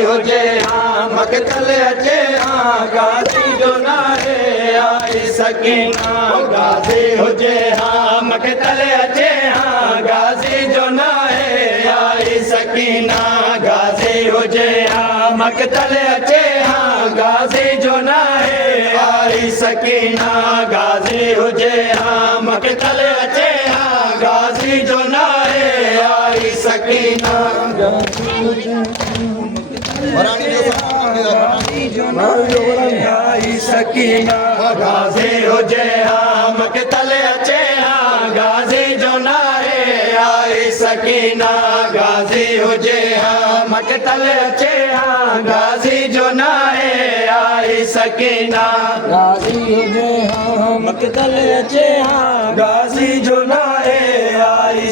हुजे हाँ मक़तल अचे हाँ गाज़ी जो नाहे आई सकीना गाज़ी हुजे हाँ मक़तल अचे हाँ गाज़ी जो नाहे आई सकीना गाज़ी हुजे हाँ मक़तल अचे हाँ गाज़ी जो नाहे आई सकीना गाज़ी हुजे हाँ मक़तल अचे हाँ गाज़ी जो नाहे आई सकीना आई सकीना गाज़ी हुजे हाँ मक़तल अचे हाँ गाज़ी जो नाहे आई सकीना गाज़ी हुजे हाँ मक़तल अचे हाँ गाज़ी जो नाहे आई सकीना गाज़ी हुजे हाँ मक़तल अचे हाँ गाज़ी जो नाहे आई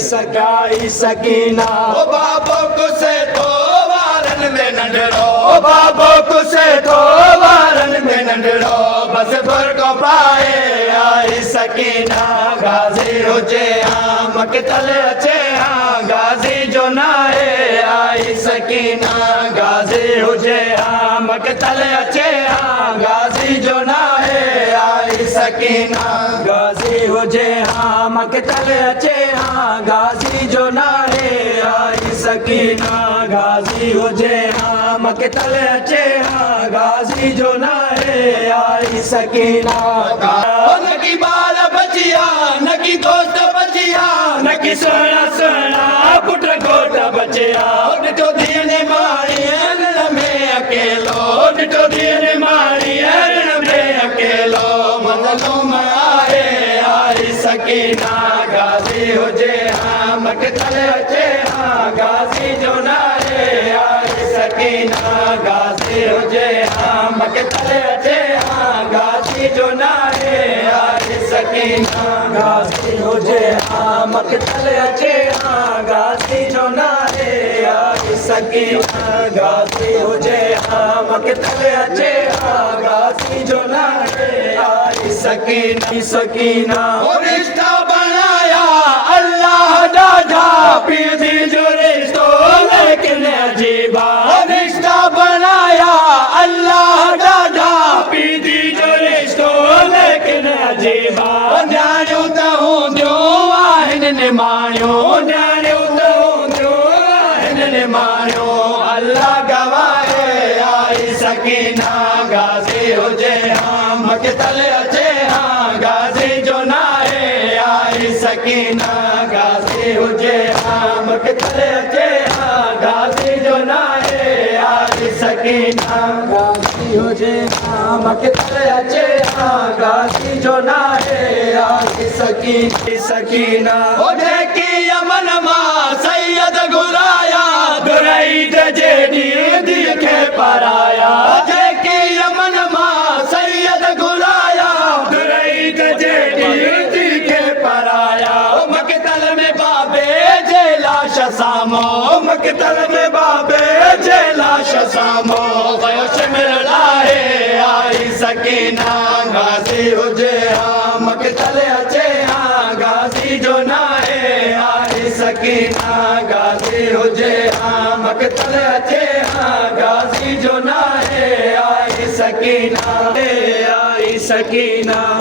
सकीना ओ बाबो कुसे तो वारन में नंढड़ो ओ बाबो कुसे तो वारन में नंढड़ो बस फुर्को पाए आई सकीना गाज़ी हुजे हाँ मक़तल अचे हाँ गाज़ी जो नाहे आई सकीना गाज़ी हुजे हाँ मक़तल अचे हाँ गाज़ी जो नाहे आई सकीना गाज़ी हुजे हाँ मक़तल अचे हाँ गाज़ी जो नाहे आई सकीना गाज़ी हुजे हाँ मक़तल अचे हाँ गाज़ी जो नाहे आई सकीना न की बाल बचिया न की दोस्त बचिया न की सोना सोना पुट घोट बचिया ॾिठो धीअ ने मारी रण में अकेलो ॾिठो धीअ ने मारी रण में अकेलो मज़लूम आहे आई सकीना गाज़ी हुजे हाँ मक़तल अचे हाँ गाज़ी जो नाहे आई सकीना गाज़ी हुजे हाँ मक़तल अचे हाँ गाज़ी जो नाहे आई सकीना गाज़ी हुजे हाँ मक़तल अचे हाँ गाज़ी जो नाहे आई सकीना गाज़ी हुजे हाँ मक़तल अचे हाँ गाज़ी जो नाहे आई सकीना रिश्ता बनाया अल्लाह ॾाढा पीर जो रिश्तो लेकिन अजीबा रिश्ता बनाया अल्लाह ॾाढा पीर जो रिश्तो लेकिन अजीबा न्याणियूं त हूंदियूं आहिनि निमाणियूं न्याणियूं त हूंदियूं आहिनि निमाणियूं अल्लाह गवाहे आई सकीना गाज़ी हुजे हाँ मक़तल अचे हाँ गाज़ी जो नाहे आई सकीना गाज़ी हुजे हाँ मक़तल अचे हाँ गाज़ी जो नाहे आई सकीना गाज़ी हुजे हाँ मक़तल अचे हाँ गाज़ी जो नाहे आई सकीना होॾे की यमन मां सैयद घुराया घुराई जेॾी धीअ खे पराया जेकी यमन मां सैयद घुराया घुराई जेॾी धीअ खे पराया मक़तल में बाबे जे लाश साम्हूं मक़तल में बाबे जे लाश साम्हूं वयो शिमिर लाहे आई सकीना गाज़ी हुजे हाँ मक़तल अचे हाँ गाज़ी जो नाहे आई सकीना गाज़ी हुजे हाँ मक़तल अचे हाँ गाज़ी जो नाहे आई सकीना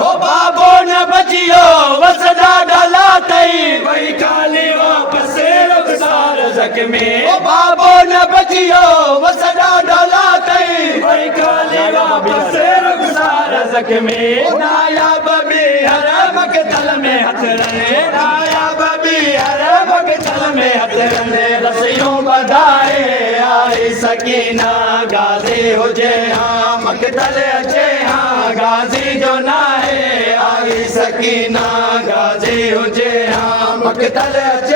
ओ बाबो न बचियो वसदा डाला तई वही काली वापस रुखसार ज़ख्मी ओ बाबो न बचियो वसदा डाला तई वही काली वापस रुखसार ज़ख्मी नायाब भी हर मक़तल में हथ रहे नायाब भी हर मक़तल में हथ रहे रसियूं बधाए आई सकीना गाज़ी हुजे हाँ मक़तल अचे हाँ गाज़ी जो नाहे आई सकीना गाज़ी हुजे हाँ मक़तल अचे